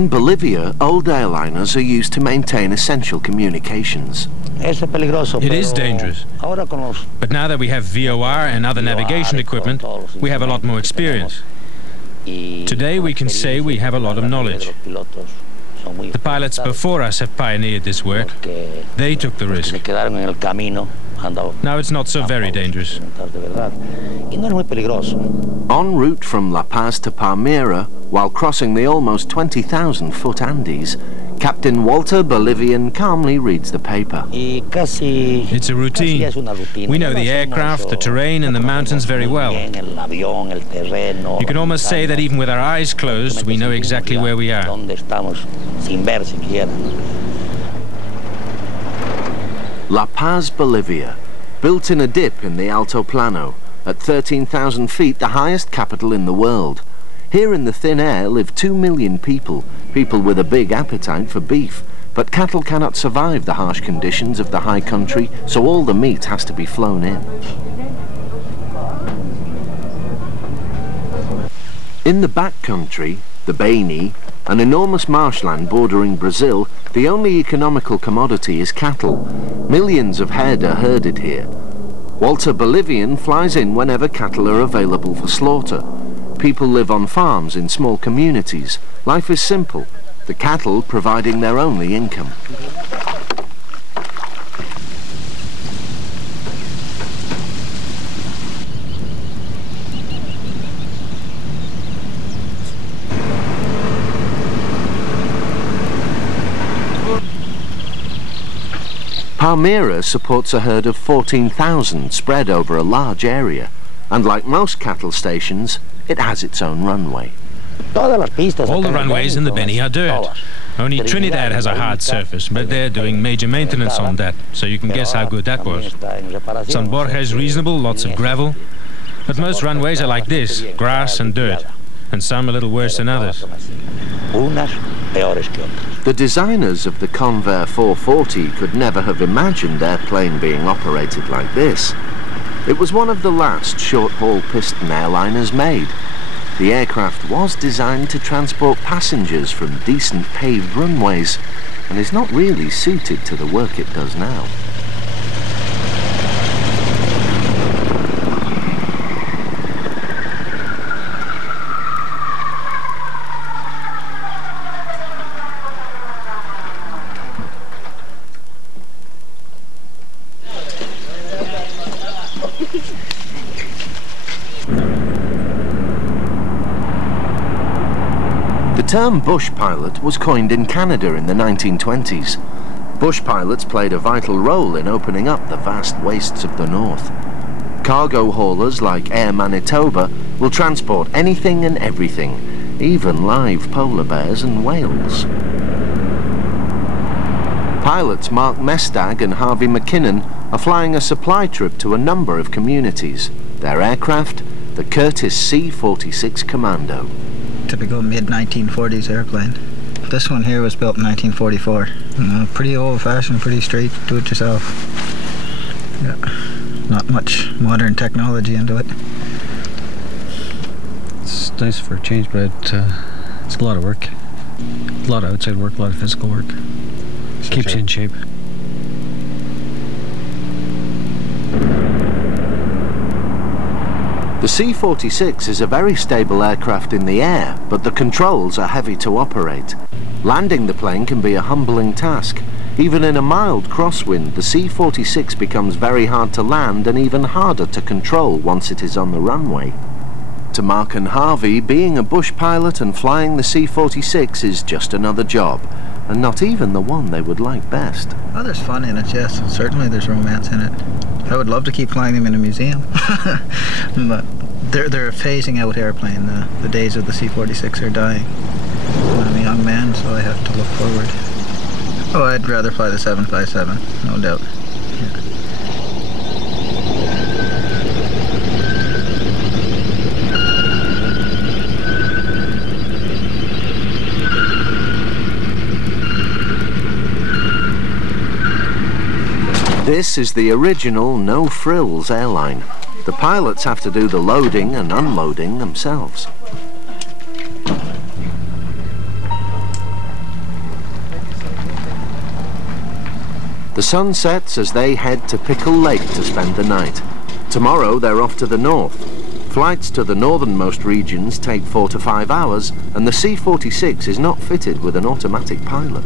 In Bolivia, old airliners are used to maintain essential communications. It is dangerous, but now that we have VOR and other navigation equipment, we have a lot more experience. Today we can say we have a lot of knowledge. The pilots before us have pioneered this work. They took the risk. Now it's not so very dangerous. En route from La Paz to Palmyra, while crossing the almost 20,000-foot Andes, Captain Walter Bolivian calmly reads the paper. It's a routine. We know the aircraft, the terrain and the mountains very well. You can almost say that even with our eyes closed, we know exactly where we are. La Paz, Bolivia, built in a dip in the Alto Plano, at 13,000 feet, the highest capital in the world. Here in the thin air live 2 million people with a big appetite for beef. But cattle cannot survive the harsh conditions of the high country, so all the meat has to be flown in. In the back country, the Beni, an enormous marshland bordering Brazil, the only economical commodity is cattle. Millions of head are herded here. Walter Bolivian flies in whenever cattle are available for slaughter. People live on farms in small communities. Life is simple, the cattle providing their only income. Palmyra supports a herd of 14,000 spread over a large area, and like most cattle stations, it has its own runway. All the runways in the Beni are dirt. Only Trinidad has a hard surface, but they're doing major maintenance on that, so you can guess how good that was. San Borja is reasonable, lots of gravel, but most runways are like this, grass and dirt, and some a little worse than others. The designers of the Convair 440 could never have imagined their plane being operated like this. It was one of the last short-haul piston airliners made. The aircraft was designed to transport passengers from decent paved runways and is not really suited to the work it does now. The term bush pilot was coined in Canada in the 1920s. Bush pilots played a vital role in opening up the vast wastes of the north. Cargo haulers like Air Manitoba will transport anything and everything, even live polar bears and whales. Pilots Mark Mestag and Harvey McKinnon are flying a supply trip to a number of communities. Their aircraft, the Curtiss C-46 Commando. Typical mid-1940s airplane. This one here was built in 1944. Pretty old-fashioned, pretty straight, do-it-yourself. Yeah, not much modern technology into it. It's nice for a change, but it's a lot of work. A lot of outside work, a lot of physical work. Keeps you in shape. The C-46 is a very stable aircraft in the air, but the controls are heavy to operate. Landing the plane can be a humbling task. Even in a mild crosswind, the C-46 becomes very hard to land and even harder to control once it is on the runway. To Mark and Harvey, being a bush pilot and flying the C-46 is just another job, and not even the one they would like best. Well, there's fun in it, yes. Certainly there's romance in it. I would love to keep flying them in a museum. But they're a phasing out airplane. The days of the C-46 are dying. I'm a young man, so I have to look forward. Oh, I'd rather fly the 757, no doubt. Yeah. This is the original no-frills airline. The pilots have to do the loading and unloading themselves. The sun sets as they head to Pickle Lake to spend the night. Tomorrow they're off to the north. Flights to the northernmost regions take 4 to 5 hours, and the C-46 is not fitted with an automatic pilot.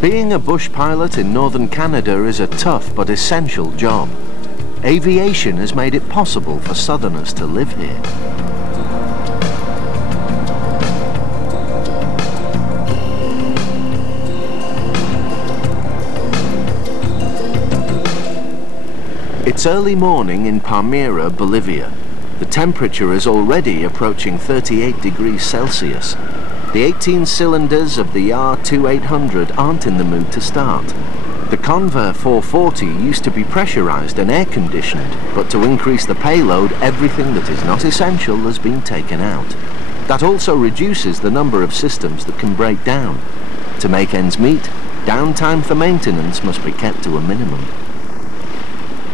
Being a bush pilot in northern Canada is a tough but essential job. Aviation has made it possible for southerners to live here. It's early morning in Palmyra, Bolivia. The temperature is already approaching 38 degrees Celsius. The 18 cylinders of the R2800 aren't in the mood to start. The Convair 440 used to be pressurized and air-conditioned, but to increase the payload, everything that is not essential has been taken out. That also reduces the number of systems that can break down. To make ends meet, downtime for maintenance must be kept to a minimum.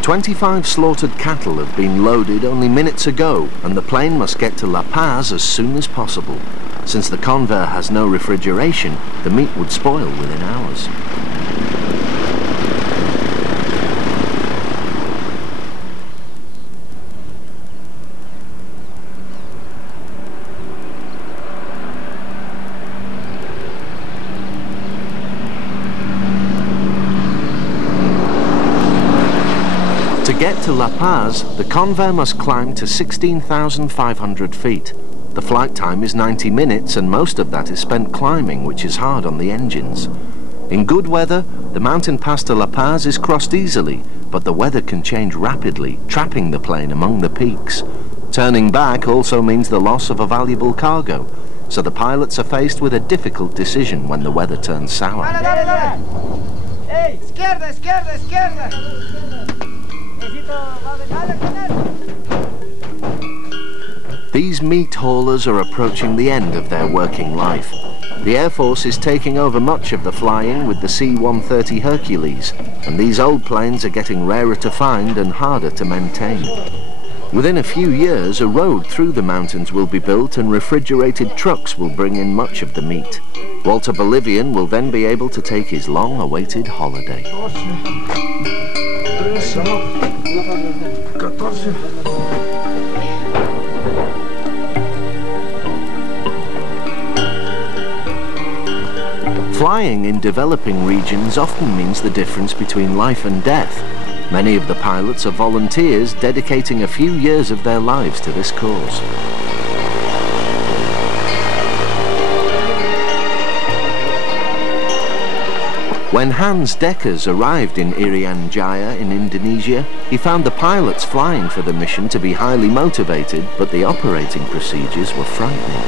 25 slaughtered cattle have been loaded only minutes ago, and the plane must get to La Paz as soon as possible. Since the Convair has no refrigeration, the meat would spoil within hours. To get to La Paz, the Convair must climb to 16,500 feet. The flight time is 90 minutes, and most of that is spent climbing, which is hard on the engines. In good weather, the mountain pass to La Paz is crossed easily, but the weather can change rapidly, trapping the plane among the peaks. Turning back also means the loss of a valuable cargo, so the pilots are faced with a difficult decision when the weather turns sour. Hey, izquierda, izquierda, izquierda. These meat haulers are approaching the end of their working life. The Air Force is taking over much of the flying with the C-130 Hercules, and these old planes are getting rarer to find and harder to maintain. Within a few years, a road through the mountains will be built and refrigerated trucks will bring in much of the meat. Walter Bolivian will then be able to take his long-awaited holiday. Flying in developing regions often means the difference between life and death. Many of the pilots are volunteers dedicating a few years of their lives to this cause. When Hans Dekkers arrived in Irian Jaya in Indonesia, he found the pilots flying for the mission to be highly motivated, but the operating procedures were frightening.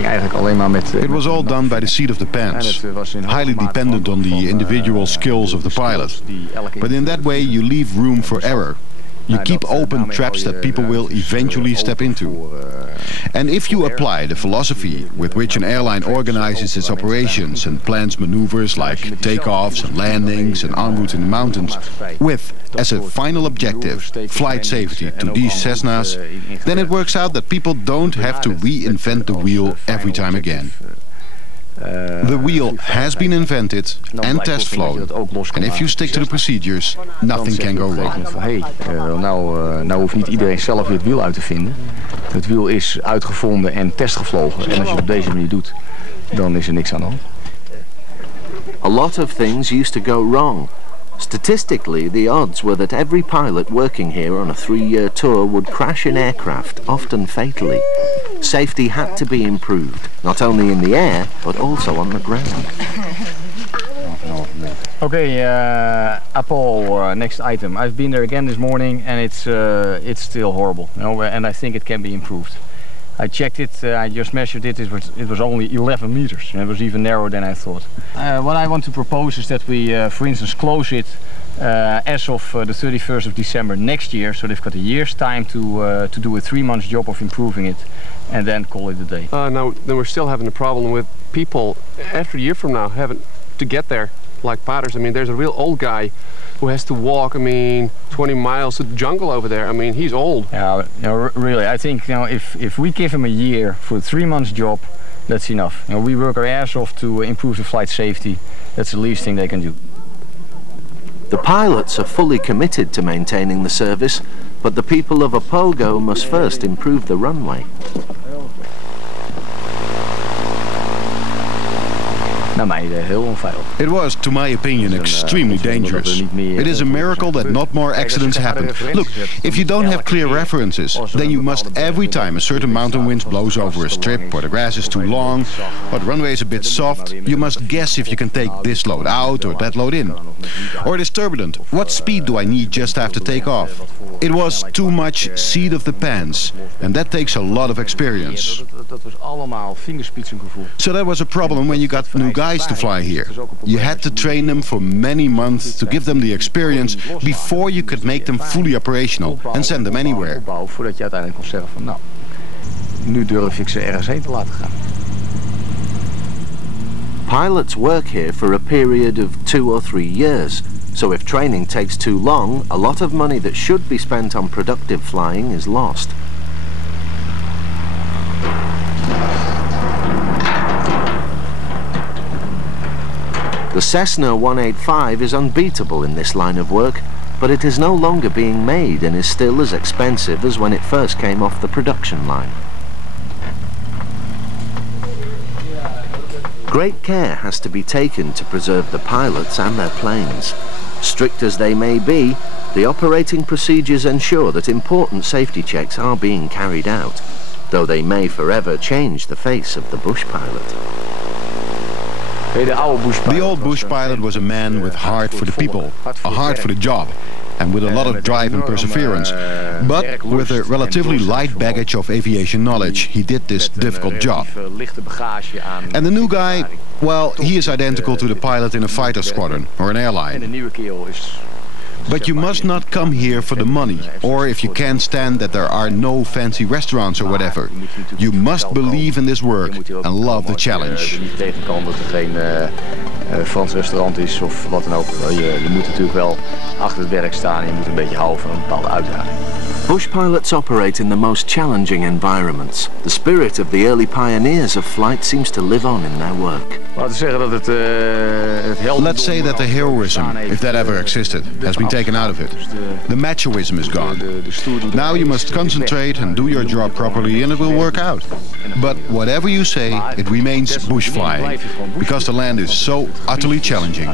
It was all done by the seat of the pants, highly dependent on the individual skills of the pilot. But in that way you leave room for error. You keep open traps that people will eventually step into. And if you apply the philosophy with which an airline organizes its operations and plans maneuvers like takeoffs and landings and en route in the mountains, with, as a final objective, flight safety to these Cessnas, then it works out that people don't have to reinvent the wheel every time again. The wheel has been invented and test flown, and if you stick to the procedures, nothing can go wrong. Nou hoeft niet iedereen zelf weer het wiel uit te vinden. Het wiel is uitgevonden en testgevlogen. En als je het op deze manier doet, dan is er niks aan de hand. A lot of things used to go wrong. Statistically, the odds were that every pilot working here on a 3-year tour would crash an aircraft, often fatally. Safety had to be improved, not only in the air, but also on the ground. Okay, Apol, next item. I've been there again this morning and it's still horrible, you know, and I think it can be improved. I checked it, I just measured it, it was only 11 meters, and it was even narrower than I thought. What I want to propose is that we, for instance, close it as of the 31st of December next year, so they've got a year's time to do a 3-month job of improving it, and then call it a day. Now, then we're still having a problem with people, after a year from now, having to get there, like Paters. I mean, there's a real old guy who has to walk, 20 miles to the jungle over there. I mean, he's old. Yeah, really, I think, if we give him a year for a 3-month job, that's enough. We work our ass off to improve the flight safety. That's the least thing they can do. The pilots are fully committed to maintaining the service, but the people of Opogo must first improve the runway. It was, to my opinion, extremely dangerous. It is a miracle that not more accidents happen. Look, if you don't have clear references, then you must every time a certain mountain wind blows over a strip, or the grass is too long, or the runway is a bit soft, you must guess if you can take this load out or that load in. Or it is turbulent. What speed do I need just after takeoff? It was too much seat of the pants, and that takes a lot of experience. So that was a problem when you got new guys to fly here. You had to train them for many months to give them the experience before you could make them fully operational and send them anywhere. Pilots work here for a period of 2 or 3 years, so if training takes too long, a lot of money that should be spent on productive flying is lost. The Cessna 185 is unbeatable in this line of work, but it is no longer being made and is still as expensive as when it first came off the production line. Great care has to be taken to preserve the pilots and their planes. Strict as they may be, the operating procedures ensure that important safety checks are being carried out, though they may forever change the face of the bush pilot. The old bush pilot was a man with heart for the people, a heart for the job, and with a lot of drive and perseverance. But with a relatively light baggage of aviation knowledge, he did this difficult job. And the new guy, well, he is identical to the pilot in a fighter squadron or an airline. But you must not come here for the money, or if you can't stand that there are no fancy restaurants or whatever. You must believe in this work and love the challenge. Frans restaurant is of wat dan ook. Je moet natuurlijk wel achter het werk staan en je moet een beetje houden van een bepaalde uitdaging. Bush pilots operate in the most challenging environments. The spirit of the early pioneers of flight seems to live on in their work. Let's say that the heroism, if that ever existed, has been taken out of it. The machoism is gone. Now you must concentrate and do your job properly and it will work out. But whatever you say, it remains bush flying, because the land is so utterly challenging.